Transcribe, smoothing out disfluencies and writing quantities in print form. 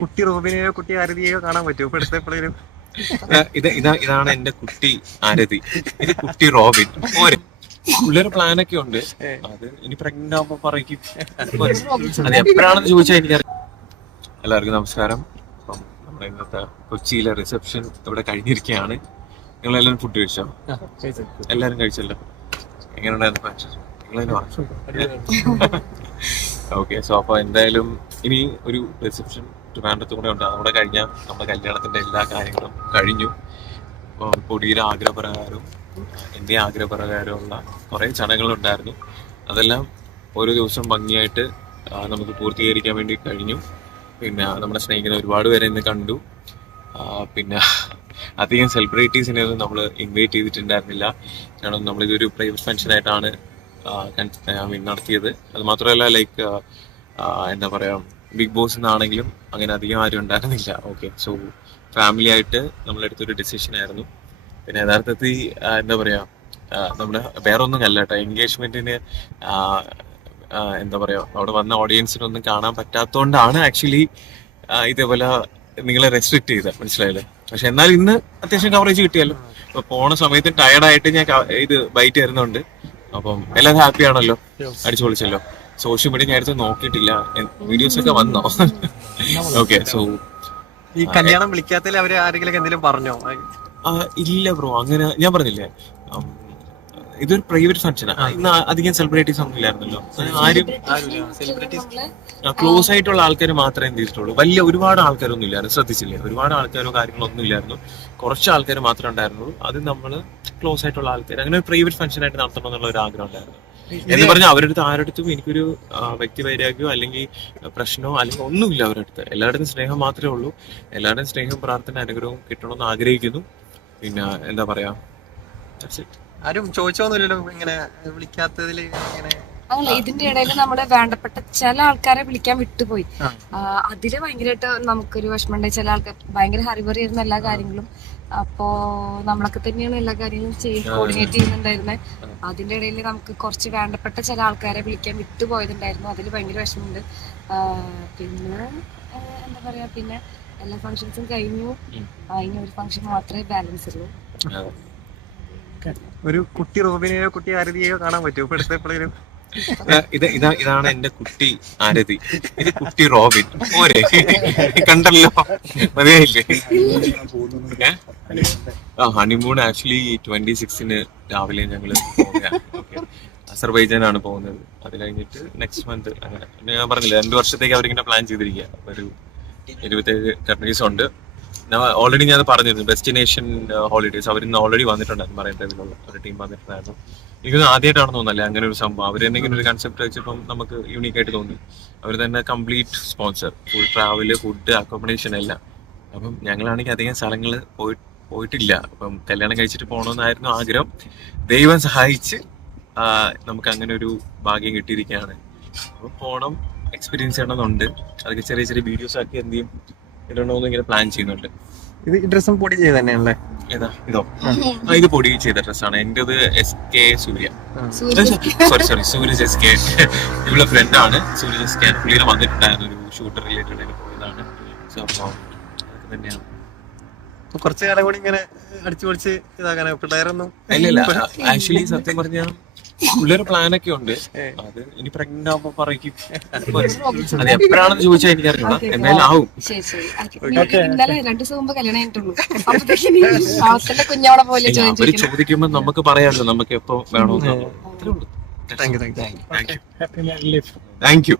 കുട്ടി റോബിനെയോ കുട്ടി ആരതിയെയോ കാണാൻ പറ്റുമോ ഇപ്പൊ അടുത്ത എപ്പോഴേലും? ഇതാണ് എന്റെ കുട്ടി ആരതി, ഇത് കുട്ടി റോബിൻ. പോരെ പിള്ളേര് പ്ലാനൊക്കെ ഉണ്ട്. അത് ഇനി പ്രഗ്നന്റ് ആവുമ്പോ പറയും. അത് എപ്പോഴാണെന്ന് ചോദിച്ചാൽ എനിക്കറിയാം. എല്ലാവർക്കും നമസ്കാരം. അപ്പം നമ്മുടെ ഇന്നത്തെ കൊച്ചിയിലെ റിസപ്ഷൻ ഇവിടെ കഴിഞ്ഞിരിക്കുകയാണ്. നിങ്ങളെല്ലാവരും ഫുഡ് കഴിച്ചോ? എല്ലാരും കഴിച്ചല്ലോ. എങ്ങനെയുണ്ടായിരുന്നു? ഓക്കെ. സോ അപ്പൊ എന്തായാലും ഇനി ഒരു റിസപ്ഷൻ ട്രിവാൻഡ്രത്തും കൂടെ ഉണ്ട്. അവിടെ കഴിഞ്ഞാൽ നമ്മുടെ കല്യാണത്തിന്റെ എല്ലാ കാര്യങ്ങളും കഴിഞ്ഞു. പൊടിയുടെ ആഗ്രഹപ്രകാരവും എൻ്റെ ആഗ്രഹപ്രകാരമുള്ള കുറേ ചടങ്ങുകളുണ്ടായിരുന്നു. അതെല്ലാം ഓരോ ദിവസം ഭംഗിയായിട്ട് നമുക്ക് പൂർത്തീകരിക്കാൻ വേണ്ടി കഴിഞ്ഞു. പിന്നെ നമ്മളെ സ്നേഹിക്കുന്ന ഒരുപാട് പേരെ ഇന്ന് കണ്ടു. പിന്നെ അധികം സെലിബ്രിറ്റീസിനെ ഒന്നും നമ്മൾ ഇൻവൈറ്റ് ചെയ്തിട്ടുണ്ടായിരുന്നില്ല. കാരണം നമ്മളിതൊരു പ്രൈവറ്റ് ഫംഗ്ഷനായിട്ടാണ് നടത്തിയത്. അത് മാത്രമല്ല ലൈക്ക് എന്താ പറയാ, ബിഗ് ബോസ് എന്നാണെങ്കിലും അങ്ങനെ അധികം ആരും ഉണ്ടായിരുന്നില്ല. ഓക്കെ. സോ ഫാമിലി ആയിട്ട് നമ്മളെടുത്തൊരു ഡിസിഷൻ ആയിരുന്നു. പിന്നെ യഥാർത്ഥത്തിൽ എന്താ പറയാ, നമ്മുടെ വേറെ ഒന്നും അല്ല കേട്ടോ, എൻഗേജ്മെന്റിന് എന്താ പറയാ, അവിടെ വന്ന ഓഡിയൻസിനൊന്നും കാണാൻ പറ്റാത്തതുകൊണ്ടാണ് ആക്ച്വലി ഇതേപോലെ നിങ്ങളെ റെസ്ട്രിക്ട് ചെയ്തത്, മനസ്സിലായില്ലേ? പക്ഷെ എന്നാൽ ഇന്ന് അത്യാവശ്യം കവറേജ് കിട്ടിയല്ലോ. ഇപ്പൊ പോണ സമയത്ത് ടയർഡായിട്ട് ഞാൻ ഇത് ബൈറ്റ് തരുന്നുണ്ട്. അപ്പം എല്ലാവരും ഹാപ്പി ആണല്ലോ, അടിച്ചു പൊളിച്ചല്ലോ. സോഷ്യൽ മീഡിയ ഞാൻ അടുത്ത് നോക്കിയിട്ടില്ല, വീഡിയോസ് ഒക്കെ വന്നോ? ഓക്കെ. സോ ഈ കല്യാണം വിളിക്കാത്തതിൽ അവര് ആരെങ്കിലും എന്തെങ്കിലും പറഞ്ഞോ? ഇല്ല ബ്രോ, അങ്ങനെ ഞാൻ പറഞ്ഞില്ലേ, ഇതൊരു പ്രൈവറ്റ് ഫംഗ്ഷനാണ്. ഇന്ന് അധികം സെലിബ്രിറ്റീസ് ഒന്നും ഇല്ലായിരുന്നല്ലോ. ആരും ക്ലോസ് ആയിട്ടുള്ള ആൾക്കാർ മാത്രമേ എന്ത് ചെയ്തിട്ടുള്ളൂ. വലിയ ഒരുപാട് ആൾക്കാരൊന്നും ഇല്ലായിരുന്നു, ശ്രദ്ധിച്ചില്ലേ? ഒരുപാട് ആൾക്കാരോ കാര്യങ്ങളോ ഒന്നും ഇല്ലായിരുന്നു. കുറച്ച് ആൾക്കാർ മാത്രമേ ഉണ്ടായിരുന്നുള്ളൂ. അത് നമ്മൾ ക്ലോസ് ആയിട്ടുള്ള ആൾക്കാർ അങ്ങനെ ഒരു പ്രൈവറ്റ് ഫംഗ്ഷൻ ആയിട്ട് നടത്തണം എന്നുള്ള ഒരു ആഗ്രഹം ഉണ്ടായിരുന്നു. എന്ന് പറഞ്ഞാൽ അവരുടെ അടുത്ത് ആരടുത്തും എനിക്കൊരു വ്യക്തി വൈരാഗ്യമോ അല്ലെങ്കിൽ പ്രശ്നമോ അല്ലെങ്കിൽ ഒന്നുമില്ല. അവരുടെ അടുത്ത് എല്ലായിടത്തും സ്നേഹം മാത്രമേ ഉള്ളൂ. എല്ലാവരുടെയും സ്നേഹം, പ്രാർത്ഥന, അനുഗ്രഹവും കിട്ടണമെന്ന് ആഗ്രഹിക്കുന്നു. പിന്നെ എന്താ പറയാ, ആരും ചോദിച്ചോന്നില്ലല്ലോ ഇങ്ങനെ വിളിക്കാത്തതില്? അല്ല, ഇതിന്റെ ഇടയിൽ നമ്മുടെ വേണ്ടപ്പെട്ട ചില ആൾക്കാരെ വിളിക്കാൻ വിട്ടുപോയി. അതില് ഭയങ്കരമായിട്ട് നമുക്കൊരു വിഷമമുണ്ടായി. ചില ആൾക്കാർ ഭയങ്കര ഹറിബറി ആയിരുന്ന എല്ലാ കാര്യങ്ങളും. അപ്പോ നമ്മളൊക്കെ തന്നെയാണ് എല്ലാ കാര്യങ്ങളും കോർഡിനേറ്റ് ചെയ്യുന്നുണ്ടായിരുന്നത്. അതിന്റെ ഇടയിൽ നമുക്ക് കുറച്ച് വേണ്ടപ്പെട്ട ചില ആൾക്കാരെ വിളിക്കാൻ വിട്ടുപോയതുണ്ടായിരുന്നു. അതിൽ ഭയങ്കര വിഷമമുണ്ട്. പിന്നെ എന്താ പറയാ, പിന്നെ എല്ലാ ഫംഗ്ഷൻസും കഴിഞ്ഞു. ഇനി ഒരു ഫംഗ്ഷൻ മാത്രമേ ബാലൻസ് ഉള്ളൂ. ഒരു കുട്ടി റോബിനെയോ കുട്ടി ആരതിയെയോ കാണാൻ പറ്റുമോ ഇപ്പൊ അടുത്ത എപ്പോഴേലും? ഇതാണ് എന്റെ കുട്ടി ആരതി, ഇത് കുട്ടി റോബിൻ. പോരെ കണ്ടല്ലോ, മതിയായില്ലേ? ഹണിമൂൺ ആക്ച്വലി 26-ന് രാവിലെ ഞങ്ങള് അസർബൈജാനാണ് പോകുന്നത്. അത് കഴിഞ്ഞിട്ട് നെക്സ്റ്റ് മന്ത് അങ്ങനെ. ഞാൻ പറഞ്ഞില്ല, 2 വർഷത്തേക്ക് അവരിങ്ങനെ പ്ലാൻ ചെയ്തിരിക്കുക. ഒരു 27 കൺട്രീസ് ഉണ്ട്. ഓൾറെഡി ഞാൻ പറഞ്ഞിരുന്നു, ഡെസ്റ്റിനേഷൻ ഹോളിഡേസ് അവർ ഇന്ന് ഓൾറെഡി വന്നിട്ടുണ്ടായിരുന്നു. മറൈൻ ഡ്രൈവിലുള്ള ഒരു ടീം വന്നിട്ടുണ്ടായിരുന്നു. എനിക്കൊന്നും ആദ്യമായിട്ടാണെന്ന് തോന്നുന്നല്ലേ അങ്ങനെ ഒരു സംഭവം. അവർ തന്നെ ഇങ്ങനെ ഒരു കൺസെപ്റ്റ് വെച്ചപ്പം നമുക്ക് യൂണീക്ക് ആയിട്ട് തോന്നി. അവർ തന്നെ complete sponsor, full travel, food, accommodation എല്ലാം. അപ്പം ഞങ്ങളാണെങ്കിൽ അധികം സ്ഥലങ്ങൾ പോയിട്ടില്ല. അപ്പം കല്യാണം കഴിച്ചിട്ട് പോകണമെന്നായിരുന്നു ആഗ്രഹം. ദൈവം സഹായിച്ച് നമുക്ക് അങ്ങനെ ഒരു ഭാഗ്യം കിട്ടിയിരിക്കുകയാണ്. അപ്പം പോകണം, എക്സ്പീരിയൻസ് ചെയ്യണമെന്നുണ്ട്. അതൊക്കെ ചെറിയ ചെറിയ വീഡിയോസ് ആക്കി എന്ത് ചെയ്യും ഇടണമെന്ന് ഇങ്ങനെ പ്ലാൻ ചെയ്യുന്നുണ്ട്. ഇത് ഡ്രസ്സും പൊടി ചെയ്ത് തന്നെയാണല്ലേ? ഏതാ ഇതോ? ഇത് പൊടി ചെയ്ത ഡ്രസ്സാണ്. എന്റേത് SK സൂര്യ, സോറി സൂരജ് SK. ഇവിടെ ഫ്രണ്ടാണ് സൂരജ് SK. പുള്ളിയുടെ വന്നിട്ടുണ്ടായിരുന്നു, ഒരു ഷൂട്ട് റിലേറ്റഡ് ആയിട്ട് പോയതാണ്. സോ അപ്പോൾ അതൊക്കെ തന്നെയാണ്. കുറച്ചു കാലം കൂടി ഇങ്ങനെ അടിച്ചു പൊളിച്ച് ഇതാക്കാനോ പിള്ളേരൊന്നും? ഇല്ല, ആക്ച്വലി സത്യം പറഞ്ഞാൽ പിള്ളേര് പ്ലാനൊക്കെ ഉണ്ട്. അത് ഇനി പ്രഗ്നന്റ് ആവുമ്പോ പറയും. അത് എപ്പോഴാണെന്ന് ചോദിച്ചാൽ എനിക്കറിയില്ല, എന്തായാലും ആവും. ഇന്നലെ 2 ദിവസം മുമ്പ് കല്യാണം കഴിഞ്ഞിട്ടുള്ളൂ. കുഞ്ഞാവളെ പോലെ അവര് ചോദിക്കുമ്പോ നമുക്ക് പറയാമല്ലോ നമുക്ക് എപ്പോ വേണമെന്ന്. Thank you. Thank you.